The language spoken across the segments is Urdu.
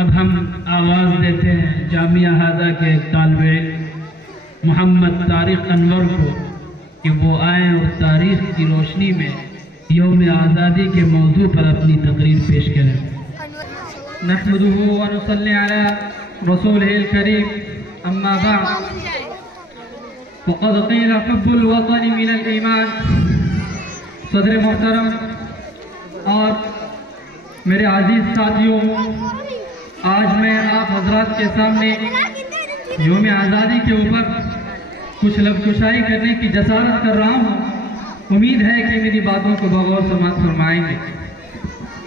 اب ہم آواز دیتے ہیں جامعہ ہاذا کے ایک طالب علم محمد طارق انور کو کہ وہ آئیں اور تاریخ کی روشنی میں یوم آزادی کے موضوع پر اپنی تقریر پیش کریں۔ نحمده ونصلي على رسوله الكريم اما بعد وقد قيل حب الوطن من الایمان۔ صدر محترم اور میرے عزیز ساتھیوں، آج میں آپ حضرات کے سامنے یوم آزادی کے اوپر کچھ لفظ کشائی کرنے کی جسارت کر رہا ہوں۔ امید ہے کہ میری باتوں کو بغور سماعت فرمائیں گے۔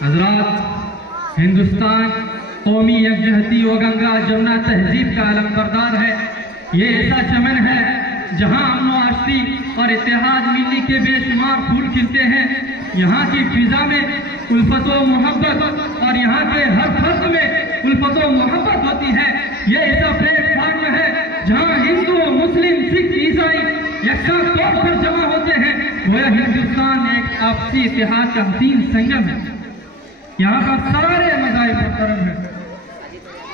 حضرات، ہندوستان قومی یکجہتی و گنگا جمنا تہذیب کا علم بردار ہے۔ یہ ایسا چمن ہے جہاں امن و آشتی اور اتحاد ملی کے بے شمار پھول کھلتے ہیں۔ یہاں کی فضا میں الفت و محبت اور یہاں کے ہر فرد میں الفت و محبت ہوتی ہے۔ یہ ایسا پلیٹ فارم ہے جہاں ہندو، مسلم، سکھ، عیسائی یکساں طور پر جمع ہوتے ہیں۔ گویا ہندوستان ایک آپسی اتحاد کا حسین سنگم ہے۔ یہاں پر سارے مذاہب محترم ہیں۔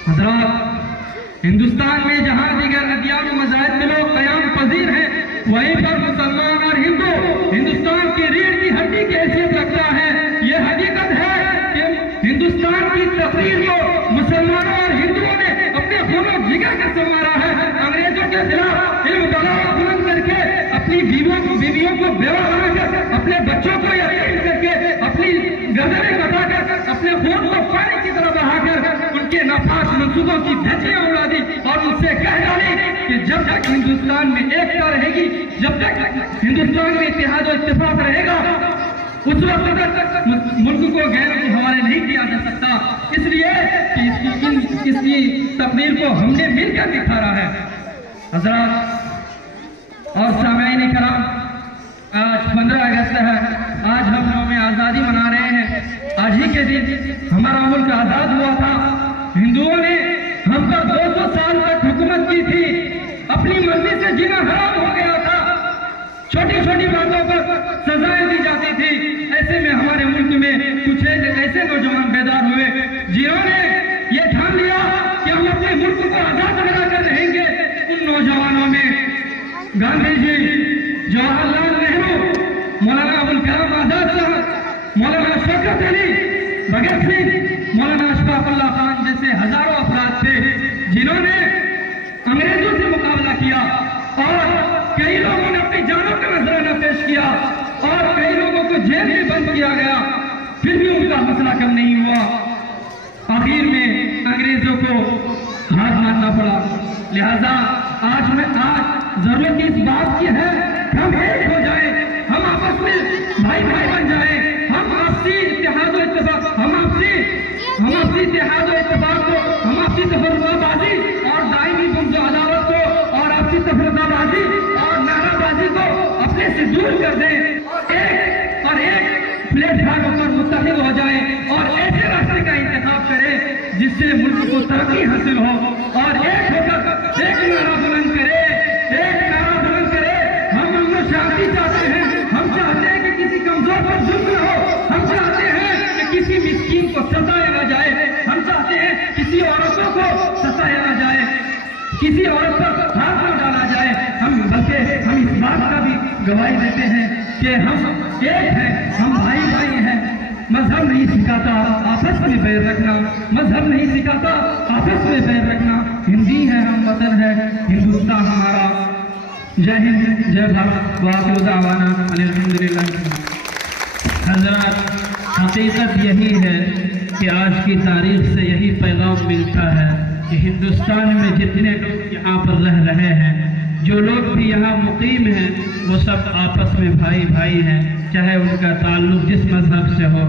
حضرات، ہندوستان میں جہاں دیگر ادیان و مذاہب میں لوگ قیام پذیر ہیں، وہیں پر مسلمان اور ہندو ہندوستان کی ریڑھ کی ہڈی کی حیثیت رکھتا ہے۔ یہ حقیقت ہے کہ ہندوستان کی تقریر کو مسلمانوں اور ہندوؤں نے اپنے خون و جگر کا سنوارا ہے۔ انگریزوں کے خلاف علم بغاوت بلند کر کے، اپنی بیویوں کو بیوہ بنا کر، اپنے بچوں کو یتیم کر کے، اپنی گردنیں کٹا کر، اپنے خون کو پانی کی طرح بہا کر ان کے ناپاک منصوبوں کی دھجیاں اڑا دی اور ان سے کہہ ڈالی کہ جب تک ہندوستان میں ایکتا رہے گی، جب تک ہندوستان میں اتحاد و اتفاق رہے گا، اس وقت تک ملک کو غیر کے حوالے نہیں کیا جا سکتا۔ اس لیے کہ اس کی تقریر کو ہم نے مل کر دکھایا ہے۔ حضرات اور سامعین کرام، آج 15 اگست ہے۔ آج ہم یوم آزادی منا رہے ہیں۔ آج ہی کے دن ہمارا ملک آزاد ہوا تھا۔ ہندوؤں نے ہم پر 200 سال تک حکومت کی تھی۔ اپنی مرضی سے جینا حرام ہو گیا تھا۔ چھوٹی چھوٹی باتوں پر سزائیں دی جاتی تھی۔ ایسے میں ہمارے ملک میں کچھ ایسے نوجوان بیدار ہوئے جنہوں نے یہ ٹھان لیا کہ ہم اپنے ملک کو آزاد بنا کر رہیں گے۔ ان نوجوانوں میں گاندھی جی، جواہر لال نہرو، مولانا ابوالکلام آزاد صاحب، مولانا شوکت علی، بھگت سنگھ، مولانا اشفاق اللہ خان جیسے ہزاروں افراد تھے جنہوں نے انگریزوں سے مقابلہ کیا، اور کئی لوگوں نے اپنی جانوں کا نذرانہ پیش کیا اور کئی لوگوں کو جیل میں بند کیا گیا، پھر بھی ان کا مسئلہ کم نہیں ہوا۔ آخر میں انگریزوں کو ہاتھ ماننا پڑا۔ لہذا آج ضرورت اس بات کی ہے کہ ہم ایک ہو جائیں، ہم آپس میں بھائی بھائی بن جائیں، ہم آپسی اتحاد و اتفاق کو، ہم آپسی تفرقہ بازی اور دائمی بغض و عداوت کو اور آپسی تفرقہ بازی اور نعرہ بازی کو اپنے سے دور کر دیں اور ایک پلیٹ فارم پر متحد ہو جائیں اور ایسے راستے کا انتخاب کریں جس سے ملک کو ترقی حاصل ہو، اور ایک ہو کر ایک نعرہ بلند کرے۔ ہم امن و شانتی چاہتے ہیں۔ ہم چاہتے ہیں کہ کسی کمزور پر ظلم نہ ہو۔ ہم چاہتے ہیں کہ کسی مسکین کو ستایا نہ جائے۔ ہم چاہتے ہیں کسی عورتوں کو ستایا نہ جائے، کسی عورت پر ہاتھ نہ ڈالا جائے۔ بلکہ ہم اس بات کا بھی گواہی دیتے ہیں کہ ہم ایک ہیں، ہم بھائی بھائی ہیں۔ مذہب نہیں سکھاتا آپس میں بیر رکھنا، مذہب نہیں سکھاتا آپس میں بیر رکھنا۔ ہندی ہے، ہم وطن ہے، ہندوستان ہمارا۔ جے ہند، جے بھارت، وآخر دعوانا ان الحمدللہ۔ حضرات، حقیقت یہی ہے کہ آج کی تاریخ سے یہی پیغام ملتا ہے کہ ہندوستان میں جتنے لوگ یہاں پر رہ رہے ہیں، جو لوگ بھی یہاں مقیم ہیں، وہ سب آپس میں بھائی بھائی ہیں، چاہے ان کا تعلق جس مذہب سے ہو۔